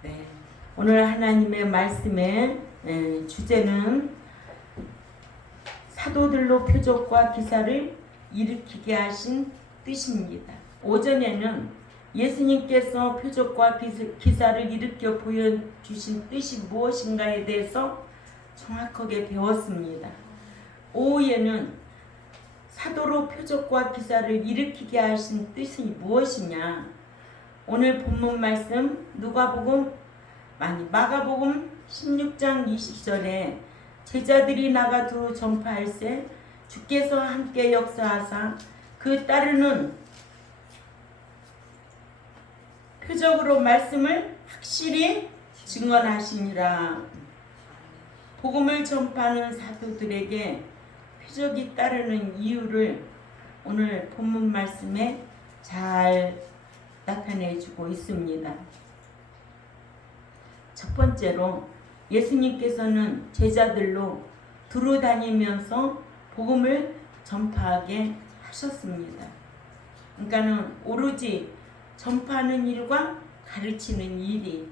네. 오늘 하나님의 말씀의 주제는 사도들로 표적과 기사를 일으키게 하신 뜻입니다. 오전에는 예수님께서 표적과 기사를 일으켜 보여주신 뜻이 무엇인가에 대해서 정확하게 배웠습니다. 오후에는 사도로 표적과 기사를 일으키게 하신 뜻이 무엇이냐? 오늘 본문 말씀 마가복음 16장 20절에 제자들이 나가 두루 전파할세 주께서 함께 역사하사 그 따르는 표적으로 말씀을 확실히 증언하시니라. 복음을 전파하는 사도들에게 표적이 따르는 이유를 오늘 본문 말씀에 잘 나타내주고 있습니다. 첫 번째로 예수님께서는 제자들로 두루 다니면서 복음을 전파하게 하셨습니다. 그러니까는 오로지 전파하는 일과 가르치는 일이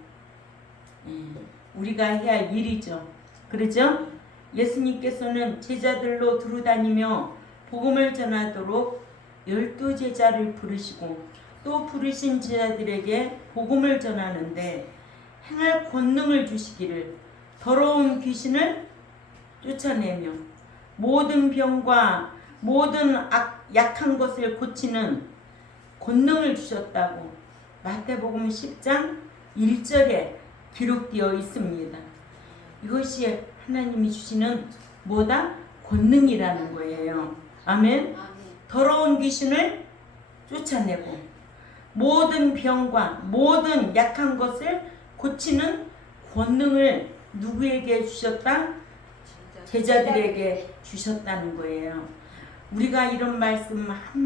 우리가 해야 할 일이죠. 그렇죠? 예수님께서는 제자들로 두루 다니며 복음을 전하도록 12제자를 부르시고 또 부르신 제자들에게 복음을 전하는데 행할 권능을 주시기를 더러운 귀신을 쫓아내며 모든 병과 모든 약한 것을 고치는 권능을 주셨다고 마태복음 10장 1절에 기록되어 있습니다. 이것이 하나님이 주시는 뭐다? 권능이라는 거예요. 아멘. 더러운 귀신을 쫓아내고 모든 병과 모든 약한 것을 고치는 권능을 누구에게 주셨다? 제자들에게 주셨다는 거예요. 우리가 이런 말씀 한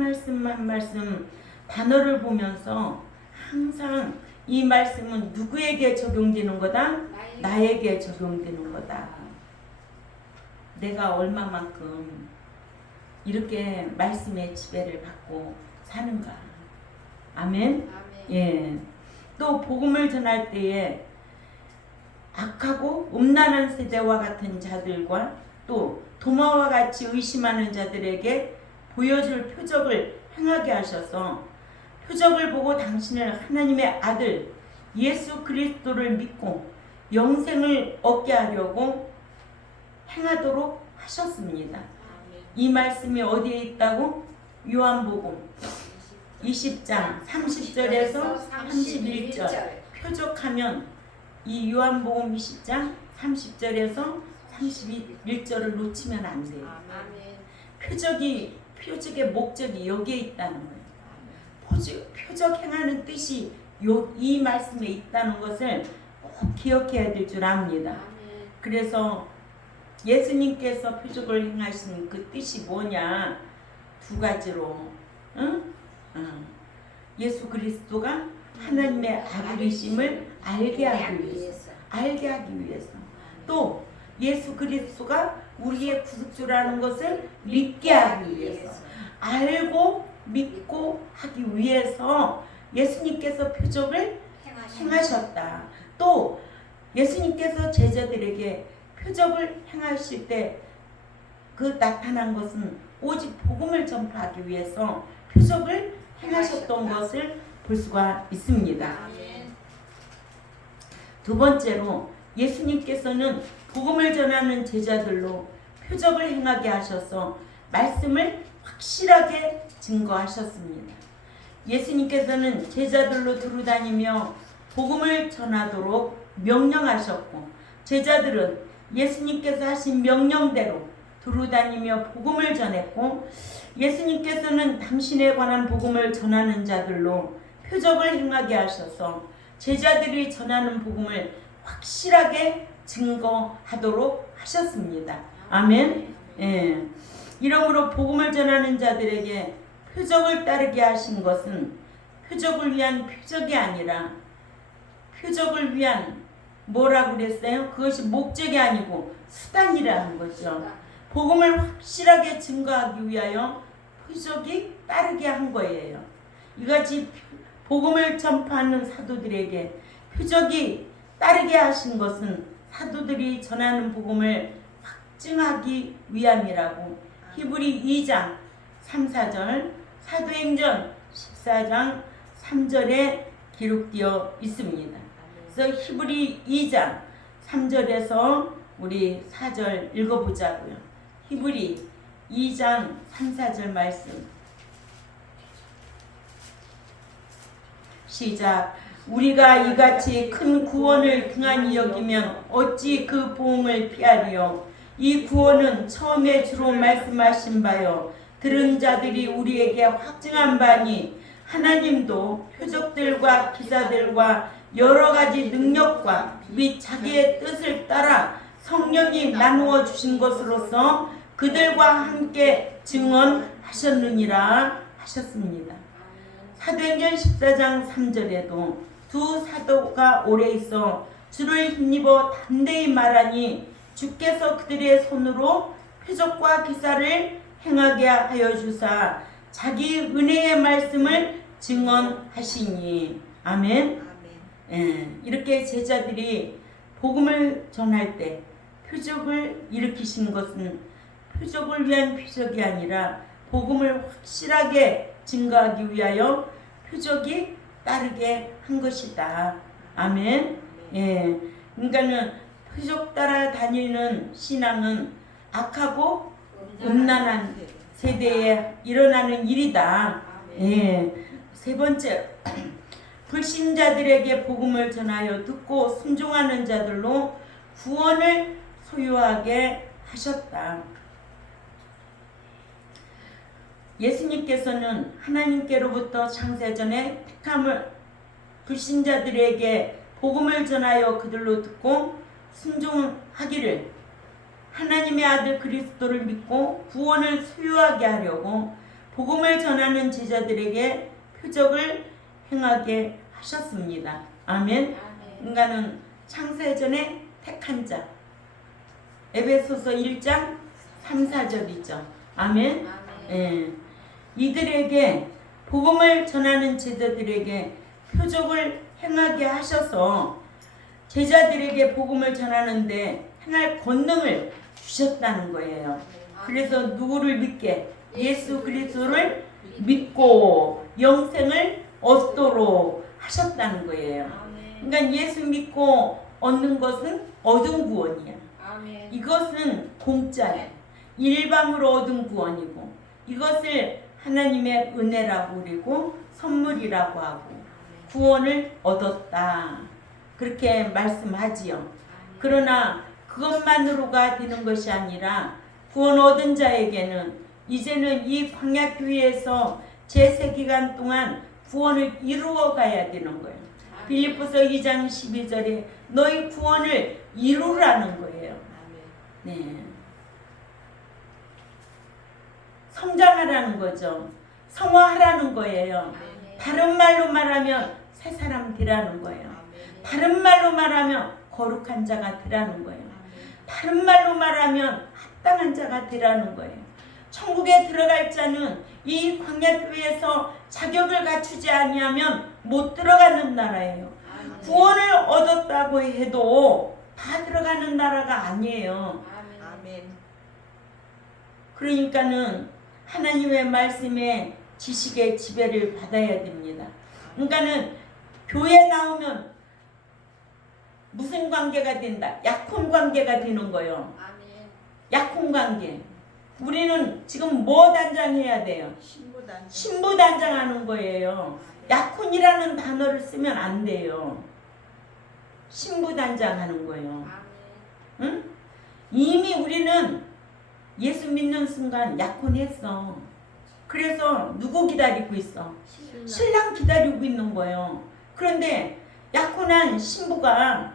말씀 단어를 보면서 항상 이 말씀은 누구에게 적용되는 거다? 나에게 적용되는 거다. 내가 얼마만큼 이렇게 말씀의 지배를 받고 사는가. 아멘. 예. 또 복음을 전할 때에 악하고 음란한 세대와 같은 자들과 또 도마와 같이 의심하는 자들에게 보여줄 표적을 행하게 하셔서 표적을 보고 당신을 하나님의 아들 예수 그리스도를 믿고 영생을 얻게 하려고 행하도록 하셨습니다. 이 말씀이 어디에 있다고? 요한복음 20장 30절에서 31절 표적하면 이 요한복음 20장 30절에서 31절을 놓치면 안 돼요. 표적의 목적이 여기에 있다는 거예요. 표적 행하는 뜻이 이 말씀에 있다는 것을 꼭 기억해야 될 줄 압니다. 그래서 예수님께서 표적을 행하시는 그 뜻이 뭐냐? 두 가지로 예수 그리스도가 하나님의 아들이심을 알게 하기 위해서 또 예수 그리스도가 우리의 구속주라는 것을 믿게 하기 위해서 알고 믿고 하기 위해서 예수님께서 표적을 행하셨다. 또 예수님께서 제자들에게 표적을 행하실 때 그 나타난 것은 오직 복음을 전파하기 위해서 표적을 행하셨던 것을 볼 수가 있습니다. 두 번째로 예수님께서는 복음을 전하는 제자들로 표적을 행하게 하셔서 말씀을 확실하게 증거하셨습니다. 예수님께서는 제자들로 두루 다니며 복음을 전하도록 명령하셨고 제자들은 예수님께서 하신 명령대로 두루 다니며 복음을 전했고 예수님께서는 당신에 관한 복음을 전하는 자들로 표적을 행하게 하셔서 제자들이 전하는 복음을 확실하게 증거하도록 하셨습니다. 아멘. 예. 이러므로 복음을 전하는 자들에게 표적을 따르게 하신 것은 표적을 위한 표적이 아니라 표적을 위한 뭐라고 그랬어요? 그것이 목적이 아니고 수단이라는 거죠. 복음을 확실하게 증거하기 위하여 표적이 따르게 한 거예요. 이같이 복음을 전파하는 사도들에게 표적이 따르게 하신 것은 사도들이 전하는 복음을 확증하기 위함이라고 히브리 2장 3, 4절, 사도행전 14장 3절에 기록되어 있습니다. 그래서 히브리 2장 3절에서 우리 4절 읽어보자고요. 히브리 2장 3, 4절 말씀 시작. 우리가 이같이 큰 구원을 등한히 여기면 어찌 그 보응을 피하리요. 이 구원은 처음에 주로 말씀하신 바요 들은 자들이 우리에게 확증한 바니 하나님도 표적들과 기사들과 여러 가지 능력과 및 자기의 뜻을 따라 성령이 나누어 주신 것으로서 그들과 함께 증언하셨느니라 하셨습니다. 사도행전 14장 3절에도 두 사도가 오래 있어 주를 힘입어 담대히 말하니 주께서 그들의 손으로 표적과 기사를 행하게 하여 주사 자기 은혜의 말씀을 증언하시니 아멘. 이렇게 제자들이 복음을 전할 때 표적을 일으키신 것은 표적을 위한 표적이 아니라 복음을 확실하게 증거하기 위하여 표적이 따르게 한 것이다. 아멘. 예. 그러니까는 표적 따라 다니는 신앙은 악하고 음란한 세대에 일어나는 일이다. 예. 세 번째, 불신자들에게 복음을 전하여 듣고 순종하는 자들로 구원을 소유하게 하셨다. 예수님께서는 하나님께로부터 창세전에 택함을 불신자들에게 복음을 전하여 그들로 듣고 순종하기를 하나님의 아들 그리스도를 믿고 구원을 소유하게 하려고 복음을 전하는 제자들에게 표적을 행하게 하셨습니다. 아멘. 인간은 창세전에 택한 자. 에베소서 1장 3, 4절이죠. 아멘. 예. 이들에게 복음을 전하는 제자들에게 표적을 행하게 하셔서 제자들에게 복음을 전하는데 행할 권능을 주셨다는 거예요. 그래서 누구를 믿게? 예수 그리스도를 믿고 영생을 얻도록 하셨다는 거예요. 그러니까 예수 믿고 얻는 것은 얻은 구원이야. 이것은 공짜야. 일방으로 얻은 구원이고 이것을 하나님의 은혜라고 그리고 선물이라고 하고 구원을 얻었다. 그렇게 말씀하지요. 그러나 그것만으로가 되는 것이 아니라 구원 얻은 자에게는 이제는 이 광야교회에서 제세기간 동안 구원을 이루어 가야 되는 거예요. 빌립보서 2장 12절에 너희 구원을 이루라는 거예요. 네. 성장하라는 거죠. 성화하라는 거예요. 다른 말로 말하면 새 사람 되라는 거예요. 다른 말로 말하면 거룩한 자가 되라는 거예요. 다른 말로 말하면 합당한 자가 되라는 거예요. 천국에 들어갈 자는 이 광야교회에서 자격을 갖추지 아니하면 못 들어가는 나라예요. 구원을 얻었다고 해도 다 들어가는 나라가 아니에요. 그러니까는 하나님의 말씀에 지식의 지배를 받아야 됩니다. 그러니까는 교회 나오면 무슨 관계가 된다? 약혼 관계가 되는 거예요. 약혼 관계. 우리는 지금 뭐 단장해야 돼요? 신부 단장하는 거예요. 약혼이라는 단어를 쓰면 안 돼요. 신부 단장하는 거예요. 응? 이미 우리는 예수 믿는 순간 약혼했어. 그래서 누구 기다리고 있어? 신랑 기다리고 있는 거예요. 그런데 약혼한 신부가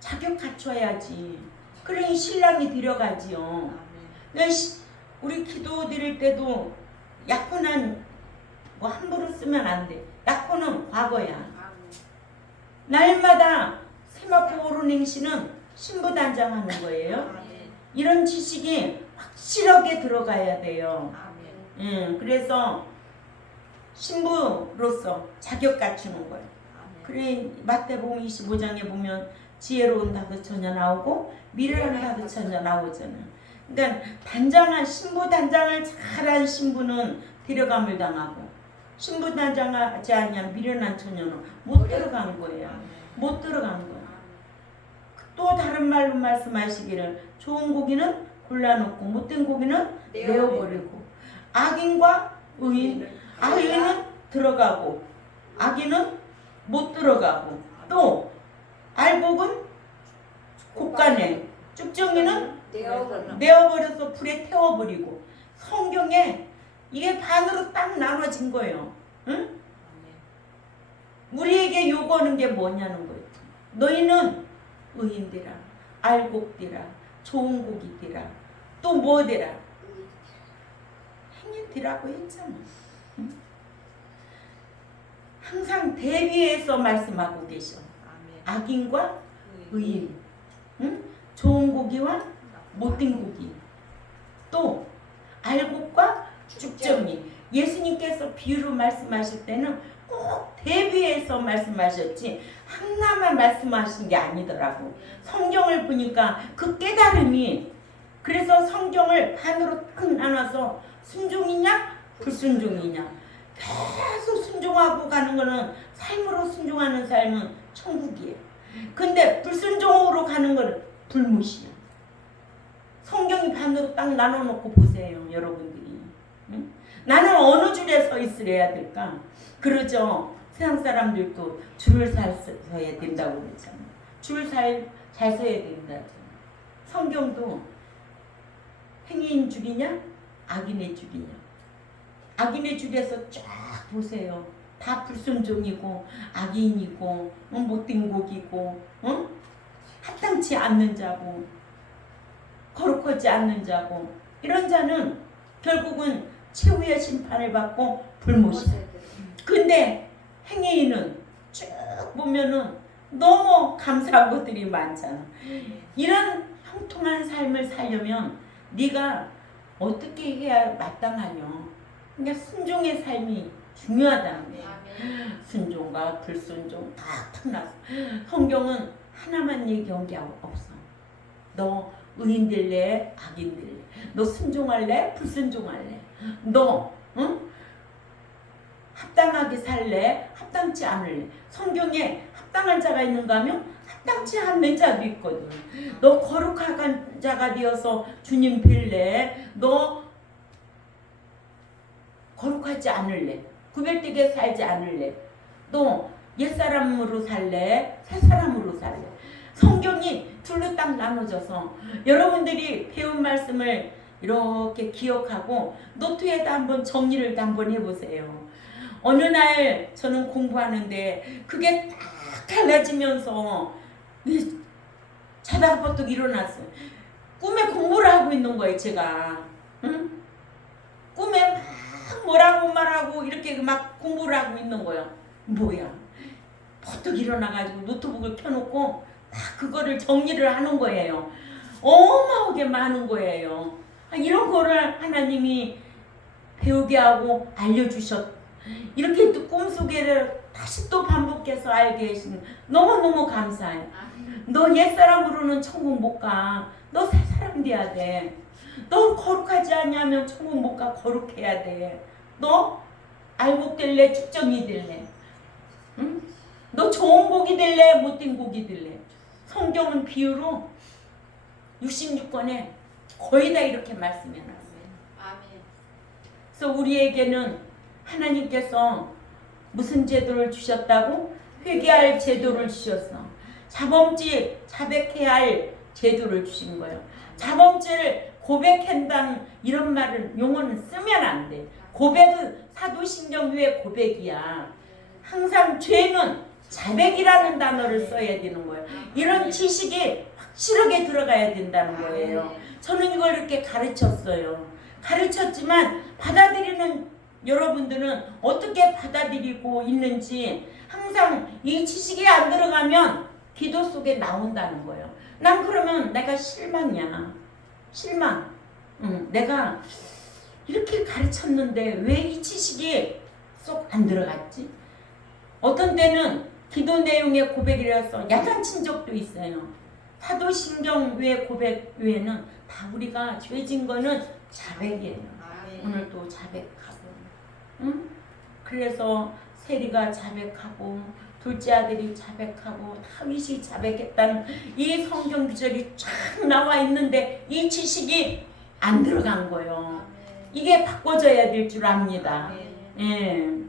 자격 갖춰야지. 그러니 신랑이 데려가지요. 우리 기도 드릴 때도 약혼한 뭐 함부로 쓰면 안 돼. 약혼은 과거야. 날마다 세마포 오른 행시는 신부 단장하는 거예요. 이런 지식이 확실하게 들어가야 돼요. 그래서 신부로서 자격 갖추는 거예요. 그래 마태복음 25장에 보면 지혜로운 다도 전혀 나오고 미련한 다도 전혀 나오잖아. 그러니까 단장한 신부 단장을 잘한 신부는 데려감을 당하고 신부 단장하지 않으면 미련한 처녀는 못 들어간 거예요. 못 들어간 거야. 또 다른 말로 말씀하시기를 좋은 고기는 골라놓고 못된 고기는 내어버리고 악인과 의인, 악인은 들어가고 악인은 못 들어가고 또 알곡은 곳간에 쭉정이는 내어버려서 불에 태워버리고 성경에 이게 반으로 딱 나눠진 거예요. 응? 우리에게 요구하는 게 뭐냐는 거예요. 너희는 의인되라, 알곡되라, 좋은 고기되라, 또 뭐되라? 행인되라고 했잖아. 응? 항상 대비해서 말씀하고 계셔. 악인과 의인, 응? 좋은 고기와 못된 고기, 또 알곡과 쭉정이. 예수님께서 비유로 말씀하실 때는 꼭 대비해서 말씀하셨지 하나만 말씀하신 게 아니더라고. 성경을 보니까 그 깨달음이, 그래서 성경을 반으로 딱 나눠서 순종이냐 불순종이냐, 계속 순종하고 가는 거는 삶으로 순종하는 삶은 천국이에요. 근데 불순종으로 가는 거는 불못이야. 성경이 반으로 딱 나눠놓고 보세요, 여러분들이. 응? 나는 어느 줄에 서 있으려야 될까? 그러죠. 세상 사람들도 줄을 잘 서야 된다고 그러잖아. 줄 잘 서야 된다. 성경도 행위인 줄이냐 악인의 줄이냐. 악인의 줄에서 쫙 보세요. 다 불순종이고 악인이고 못된 고기고 합당치 않는 자고 거룩하지 않는 자고, 이런 자는 결국은 최후의 심판을 받고 불못이야. 근데 행위인은 쭉 보면은 너무 감사한 것들이 많잖아. 이런 형통한 삶을 살려면 네가 어떻게 해야 마땅하냐. 그러니까 순종의 삶이 중요하다는 거야. 순종과 불순종 탁탁 나서 성경은 하나만 얘기한 게 없어. 너 의인 될래 악인 될래, 너 순종할래 불순종할래, 너 합당하게 살래 합당치 않을래. 성경에 합당한 자가 있는가 하면 합당치 않는 자도 있거든. 너 거룩한 자가 되어서 주님 뵐래, 너 거룩하지 않을래, 구별되게 살지 않을래, 너 옛사람으로 살래 새사람으로 살래. 성경이 둘로 딱 나눠져서 여러분들이 배운 말씀을 이렇게 기억하고 노트에다 한번 정리를 한번 해보세요. 어느 날 저는 공부하는데 그게 딱 갈라지면서 자다가 버떡 일어났어요. 꿈에 공부를 하고 있는 거예요, 제가. 응? 꿈에 막 뭐라고 말하고 이렇게 막 공부를 하고 있는 거예요. 뭐야? 버떡 일어나가지고 노트북을 켜놓고 막 그거를 정리를 하는 거예요. 어마어마하게 많은 거예요. 이런 거를 하나님이 배우게 하고 알려주셨. 이렇게 또 꿈속에를 다시 또 반복해서 알게 해주신 너무너무 감사해요. 너 옛사람으로는 천국 못 가. 너 새사람 돼야 돼. 너 거룩하지 않냐면 천국 못 가. 거룩해야 돼. 너 알곡 될래 축정이 될래, 응? 너 좋은 고기 될래 못된 고기 될래. 성경은 비유로 66권에 거의 다 이렇게 말씀해놨어요. 그래서 우리에게는 하나님께서 무슨 제도를 주셨다고? 회개할 제도를 주셨어. 자범죄 자백해야 할 제도를 주신 거예요. 자범죄를 고백한다는 이런 말은 용어는 쓰면 안 돼. 고백은 사도신경 위에 고백이야. 항상 죄는 자백이라는 단어를 써야 되는 거예요. 이런 지식이 확실하게 들어가야 된다는 거예요. 저는 이걸 이렇게 가르쳤어요. 가르쳤지만 받아들이는 여러분들은 어떻게 받아들이고 있는지 항상 이 지식이 안 들어가면 기도 속에 나온다는 거예요. 난 그러면 내가 실망이야. 실망. 내가 이렇게 가르쳤는데 왜 이 지식이 쏙 안 들어갔지? 어떤 때는 기도 내용의 고백이라서 야단친 적도 있어요. 사도신경 외 고백 외에는 다 우리가 죄진 거는 자백이에요. 오늘 또 자백하고, 응? 그래서 세리가 자백하고 둘째 아들이 자백하고 다윗이 자백했다는 이 성경 구절이 쫙 나와 있는데 이 지식이 안 들어간 거예요. 이게 바꿔져야 될 줄 압니다. 예.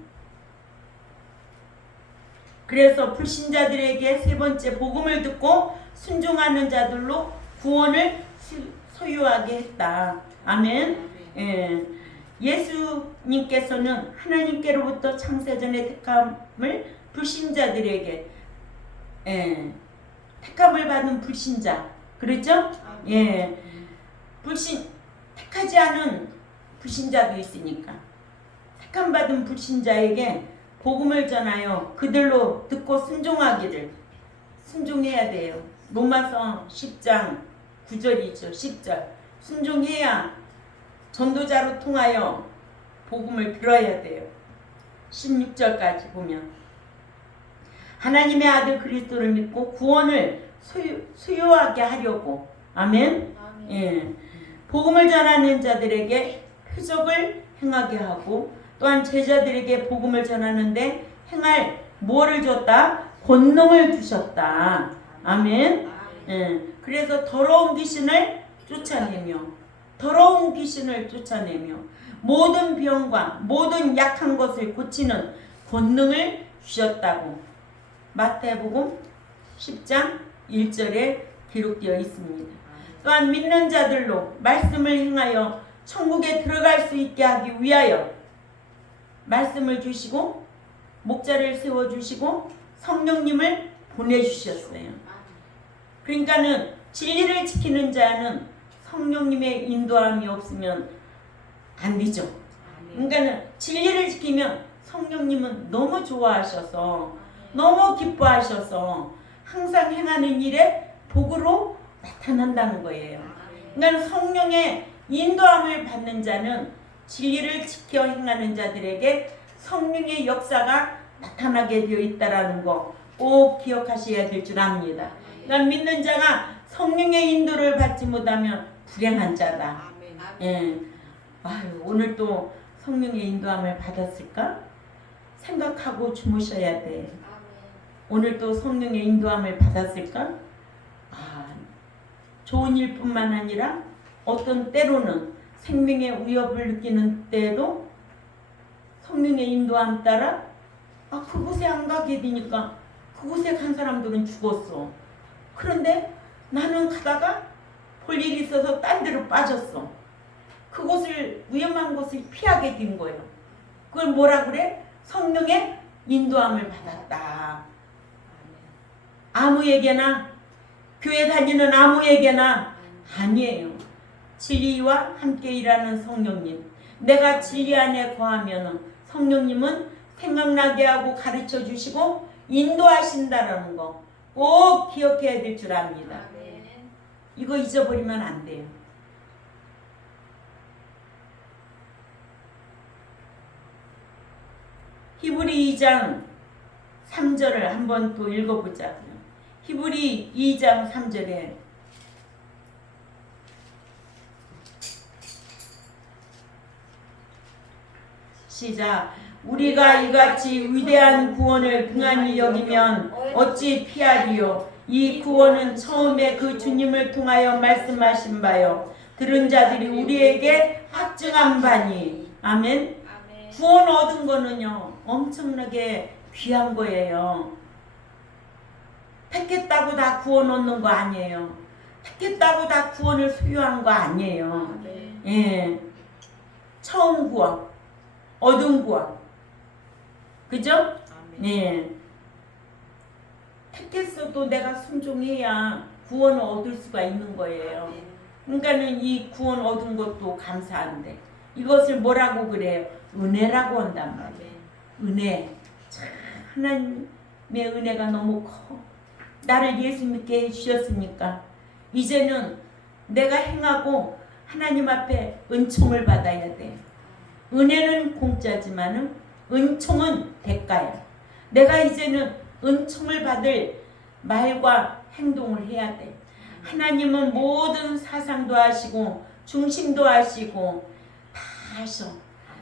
그래서 불신자들에게 세 번째 복음을 듣고 순종하는 자들로 구원을 소유하게 했다. 아멘. 예. 예수님께서는 하나님께로부터 창세전의 택함을 불신자들에게, 예, 택함을 받은 불신자, 그렇죠? 예, 택하지 않은 불신자도 있으니까 택함 받은 불신자에게 복음을 전하여 그들로 듣고 순종해야 돼요. 로마서 10장 9절이죠. 10절 순종해야 전도자로 통하여 복음을 들어야 돼요. 16절까지 보면 하나님의 아들 그리스도를 믿고 구원을 소유하게 하려고, 아멘. 예. 복음을 전하는 자들에게 표적을 행하게 하고 또한 제자들에게 복음을 전하는데 행할 뭐를 줬다? 권능을 주셨다. 아멘. 예. 그래서 더러운 귀신을 쫓아내며 모든 병과 모든 약한 것을 고치는 권능을 주셨다고 마태복음 10장 1절에 기록되어 있습니다. 또한 믿는 자들로 말씀을 행하여 천국에 들어갈 수 있게 하기 위하여 말씀을 주시고 목자를 세워주시고 성령님을 보내주셨어요. 그러니까는 진리를 지키는 자는 성령님의 인도함이 없으면 안 되죠. 그러니까는 진리를 지키면 성령님은 너무 좋아하셔서 너무 기뻐하셔서 항상 행하는 일에 복으로 나타난다는 거예요. 그러니까 성령의 인도함을 받는 자는 진리를 지켜 행하는 자들에게 성령의 역사가 나타나게 되어 있다는 거 꼭 기억하셔야 될 줄 압니다. 그러니까 믿는 자가 성령의 인도를 받지 못하면 불행한 자다. 예. 아유, 오늘 또 성령의 인도함을 받았을까? 생각하고 주무셔야 돼. 오늘 또 성령의 인도함을 받았을까? 좋은 일뿐만 아니라 어떤 때로는 생명의 위협을 느끼는 때에도 성령의 인도함 따라 그곳에 안 가게 되니까 그곳에 간 사람들은 죽었어. 그런데 나는 가다가 볼 일이 있어서 딴 데로 빠졌어. 그곳을 위험한 곳을 피하게 된 거예요. 그걸 뭐라 그래? 성령의 인도함을 받았다. 아무에게나, 교회 다니는 아무에게나 아니에요. 진리와 함께 일하는 성령님. 내가 진리 안에 거하면 성령님은 생각나게 하고 가르쳐 주시고 인도하신다는 거 꼭 기억해야 될 줄 압니다. 이거 잊어버리면 안 돼요. 히브리 2장 3절을 한번 또 읽어보자고요. 히브리 2장 3절에 시작. 우리가 이같이 위대한 구원을 등한히 여기면 어찌 피하리요. 이 구원은 처음에 그 주님을 통하여 말씀하신 바요 들은 자들이 우리에게 확증한 바니. 아멘. 구원 얻은 거는요 엄청나게 귀한 거예요. 택했다고 다 구원 얻는 거 아니에요. 택했다고 다 구원을 소유한 거 아니에요. 예. 처음 구원, 얻은 구원, 그죠? 예. 택했어도 내가 순종해야 구원을 얻을 수가 있는 거예요. 그러니까는 이 구원 얻은 것도 감사한데 이것을 뭐라고 그래요? 은혜라고 한단 말이에요. 은혜. 참 하나님의 은혜가 너무 커. 나를 예수 믿게 해주셨으니까 이제는 내가 행하고 하나님 앞에 은총을 받아야 돼. 은혜는 공짜지만은 은총은 대가야. 내가 이제는 은총을 받을 말과 행동을 해야 돼. 하나님은 모든 사상도 하시고 중심도 하시고 다 하셔.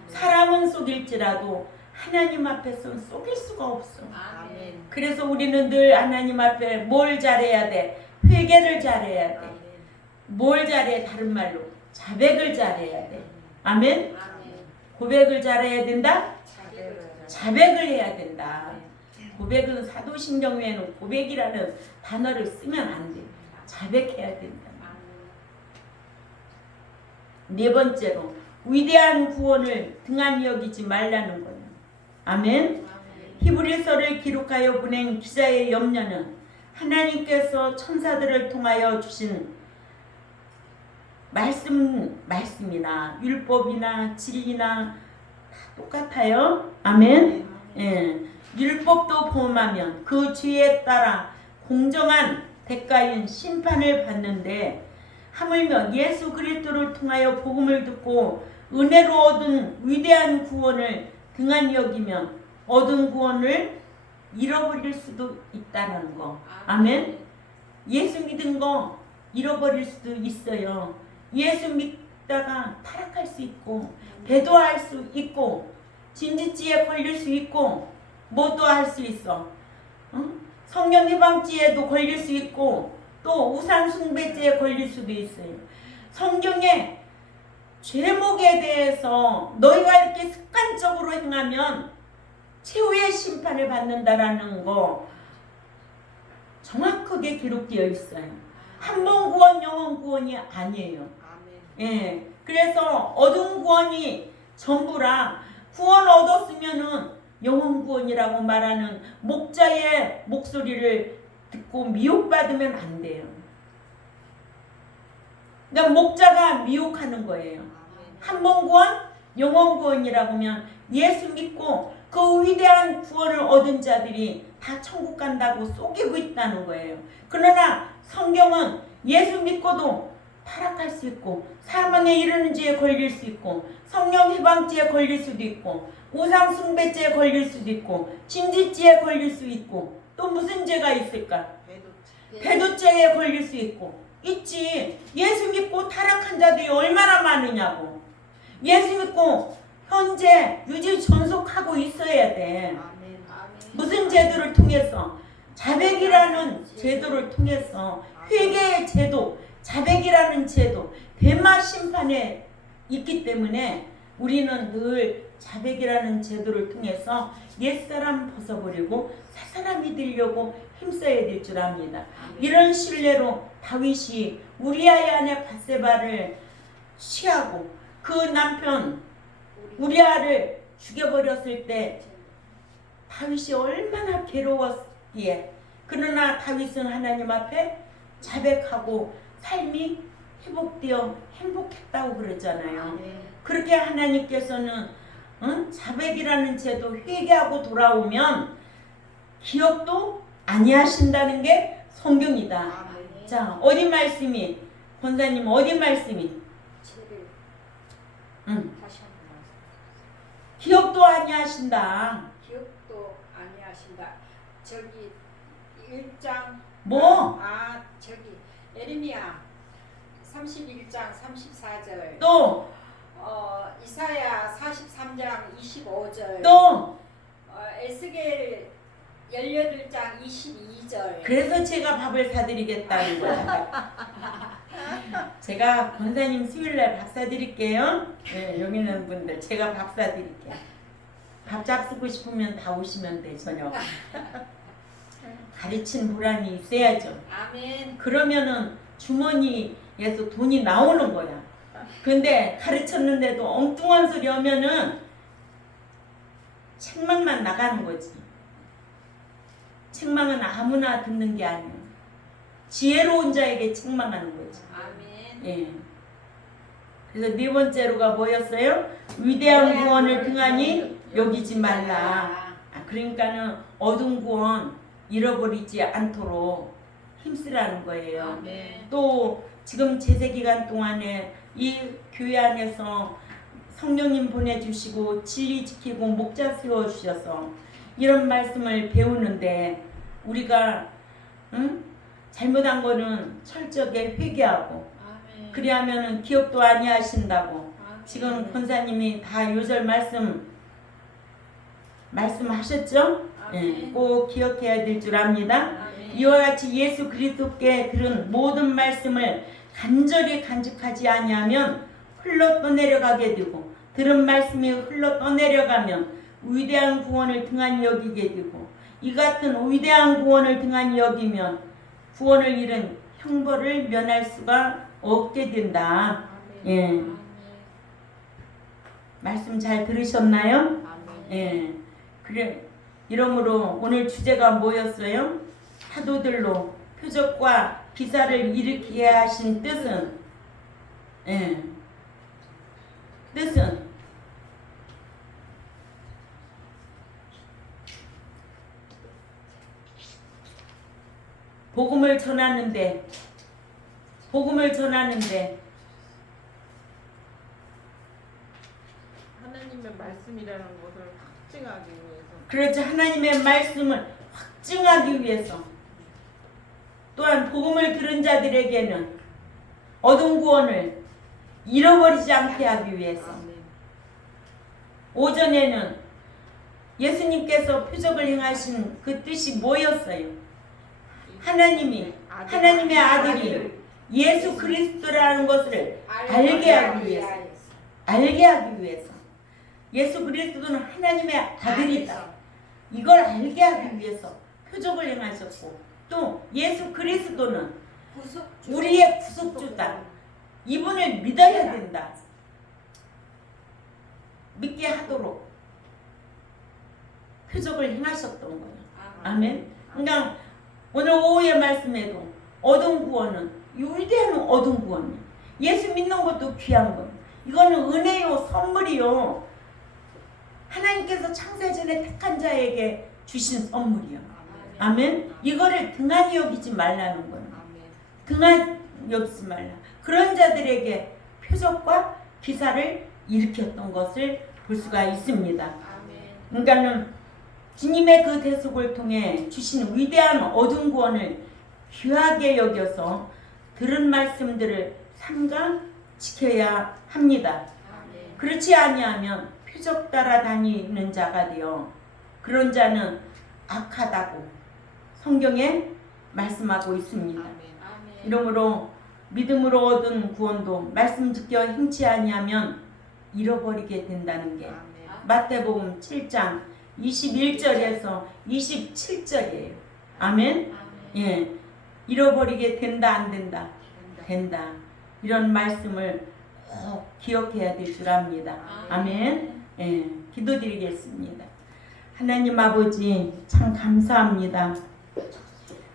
사람은 속일지라도 하나님 앞에서는 속일 수가 없어. 아멘. 그래서 우리는 늘 하나님 앞에 뭘 잘해야 돼? 회개를 잘해야 돼. 뭘 잘해? 다른 말로 자백을 잘해야 돼. 아멘? 아멘. 고백을 잘해야 된다? 자백을 자백을 해야 된다. 고백은 사도신경 외에는 고백이라는 단어를 쓰면 안 돼. 자백해야 된다. 네 번째로 위대한 구원을 등한히 여기지 말라는 거예요. 아멘. 히브리서를 기록하여 보낸 기자의 염려는 하나님께서 천사들을 통하여 주신 말씀이나 율법이나 진리나 다 똑같아요. 아멘. 예. 율법도 범하면 그 죄에 따라 공정한 대가인 심판을 받는데 하물며 예수 그리스도를 통하여 복음을 듣고 은혜로 얻은 위대한 구원을 등한히 여기면 얻은 구원을 잃어버릴 수도 있다는 거. 아멘. 예수 믿은 거 잃어버릴 수도 있어요. 예수 믿다가 타락할 수 있고 배도할 수 있고 진지죄에 걸릴 수 있고 뭐도 할 수 있어. 성령 해방죄에도 걸릴 수 있고 또 우상 숭배죄에 걸릴 수도 있어요. 성경에 죄목에 대해서 너희가 이렇게 습관적으로 행하면 최후의 심판을 받는다라는 거 정확하게 기록되어 있어요. 한 번 구원 영원 구원이 아니에요. 예, 그래서 얻은 구원이 전부라. 구원 얻었으면은 영원 구원이라고 말하는 목자의 목소리를 듣고 미혹받으면 안 돼요. 그러니까 목자가 미혹하는 거예요. 한 번 구원, 영원 구원이라고 하면 예수 믿고 그 위대한 구원을 얻은 자들이 다 천국 간다고 속이고 있다는 거예요. 그러나 성경은 예수 믿고도 타락할 수 있고 사망에 이르는 죄에 걸릴 수 있고 성령 해방죄에 걸릴 수도 있고 우상 숭배죄에 걸릴 수도 있고 진지죄에 걸릴 수 있고 또 무슨 죄가 있을까? 배도죄에 걸릴 수 있고 있지. 예수 믿고 타락한 자들이 얼마나 많으냐고. 예수 믿고 현재 유지 존속하고 있어야 돼. 무슨 제도를 통해서? 자백이라는 제도를 통해서 회개의 제도, 자백이라는 제도, 대마 심판에 있기 때문에 우리는 늘 자백이라는 제도를 통해서 옛사람 벗어버리고 새사람이 되려고 힘써야 될 줄 압니다. 이런 신뢰로 다윗이 우리아의 아내 밧세바를 취하고 그 남편 우리아를 죽여버렸을 때 다윗이 얼마나 괴로웠기에. 그러나 다윗은 하나님 앞에 자백하고 삶이 회복되어 행복했다고 그러잖아요. 그렇게 하나님께서는 자백이라는 제도 회개하고 돌아오면 기억도 아니하신다는 게 성경이다. 자, 어디 말씀이? 권사님 어디 말씀이? 기억도 아니하신다. 기억도 아니하신다. 저기 1장 뭐? 저기 에레미야 31장 34절. 또 이사야 43장 25절. 또 에스겔 18장 22절. 그래서 제가 밥을 사드리겠다는 거예요. 제가 권사님 수요일날 밥 사드릴게요. 네, 여기 있는 분들 제가 밥 사드릴게요. 밥 잡수고 싶으면 다 오시면 돼. 저녁. 가르친 보람이 있어야죠. 아멘. 그러면은 주머니에서 돈이 나오는 거야. 근데 가르쳤는데도 엉뚱한 소리 하면은 책망만 나가는 거지. 책망은 아무나 듣는 게 아니야. 지혜로운 자에게 책망하는 거지. 아멘. 예. 그래서 네 번째로가 뭐였어요? 위대한 구원을 등한히 여기지 말라. 그러니까는 얻은 구원 잃어버리지 않도록 힘쓰라는 거예요. 아멘. 또 지금 제세 기간 동안에 이 교회 안에서 성령님 보내주시고 진리 지키고 목자 세워주셔서 이런 말씀을 배우는데 우리가 잘못한 거는 철저하게 회개하고 아멘. 그리하면은 기억도 아니하신다고 아멘. 지금 권사님이 다 요절 말씀하셨죠? 예, 꼭 기억해야 될 줄 압니다. 아멘. 이와 같이 예수 그리스도께 들은 모든 말씀을 간절히 간직하지 아니하면 흘러 떠내려가게 되고 들은 말씀이 흘러 떠내려가면 위대한 구원을 등한히 여기게 되고 이 같은 위대한 구원을 등한히 여기면 구원을 잃은 형벌을 면할 수가 없게 된다. 아멘. 예. 아멘. 말씀 잘 들으셨나요? 아멘. 예. 그래 이러므로 오늘 주제가 뭐였어요? 사도들로 표적과 기사를 일으키게 하신 뜻은 복음을 전하는데 하나님의 말씀이라는 것을 확증하기 위해서. 그렇죠. 하나님의 말씀을 확증하기 위해서 또한 복음을 들은 자들에게는 얻은 구원을 잃어버리지 않게 하기 위해서 아멘. 오전에는 예수님께서 표적을 행하신 그 뜻이 뭐였어요? 하나님의 아들이 예수 그리스도라는 것을 알게 하기 위해서 예수 그리스도는 하나님의 아들이다. 이걸 알게 하기 위해서 표적을 행하셨고 또 예수 그리스도는 우리의 구속주다. 이분을 믿어야 된다. 믿게 하도록 표적을 행하셨던 거예요. 아멘. 그러니까 오늘 오후의 말씀에도 얻은 구원은 위대한 얻은 구원이에요. 예수 믿는 것도 귀한 거예요. 이거는 은혜요, 선물이요. 하나님께서 창세전에 택한 자에게 주신 선물이요. 아멘. 이거를 등한히 여기지 말라는 거예요. 등한히 여기지 말라. 그런 자들에게 표적과 기사를 일으켰던 것을 볼 수가 있습니다. 그러니까는 주님의 그 대속을 통해 주신 위대한 얻은 구원을 귀하게 여겨서 들은 말씀들을 삼가 지켜야 합니다. 그렇지 아니하면 표적 따라다니는 자가 되어 그런 자는 악하다고 성경에 말씀하고 있습니다. 이러므로 믿음으로 얻은 구원도 말씀 지켜 행치 아니하면 잃어버리게 된다는 게 마태복음 7장 21절에서 27절이에요. 아멘. 예, 잃어버리게 된다 안 된다? 된다. 이런 말씀을 꼭 기억해야 될 줄 압니다. 아멘. 예, 기도드리겠습니다. 하나님 아버지 참 감사합니다.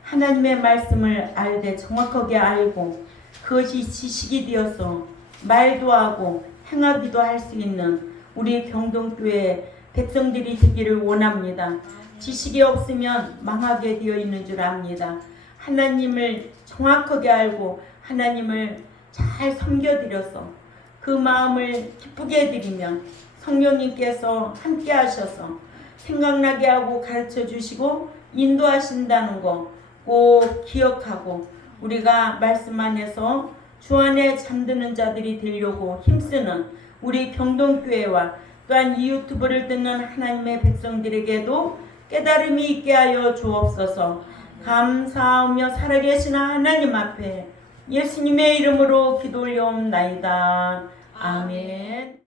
하나님의 말씀을 알되 정확하게 알고 그것이 지식이 되어서 말도 하고 행하기도 할 수 있는 우리 경동교회 백성들이 되기를 원합니다. 지식이 없으면 망하게 되어 있는 줄 압니다. 하나님을 정확하게 알고 하나님을 잘 섬겨드려서 그 마음을 기쁘게 해드리면 성령님께서 함께 하셔서 생각나게 하고 가르쳐 주시고 인도하신다는 거 꼭 기억하고 우리가 말씀 안에서 주 안에 잠드는 자들이 되려고 힘쓰는 우리 경동교회와 또한 이 유튜브를 듣는 하나님의 백성들에게도 깨달음이 있게 하여 주옵소서. 감사하며 살아계신 하나님 앞에 예수님의 이름으로 기도 올려옵나이다. 아멘.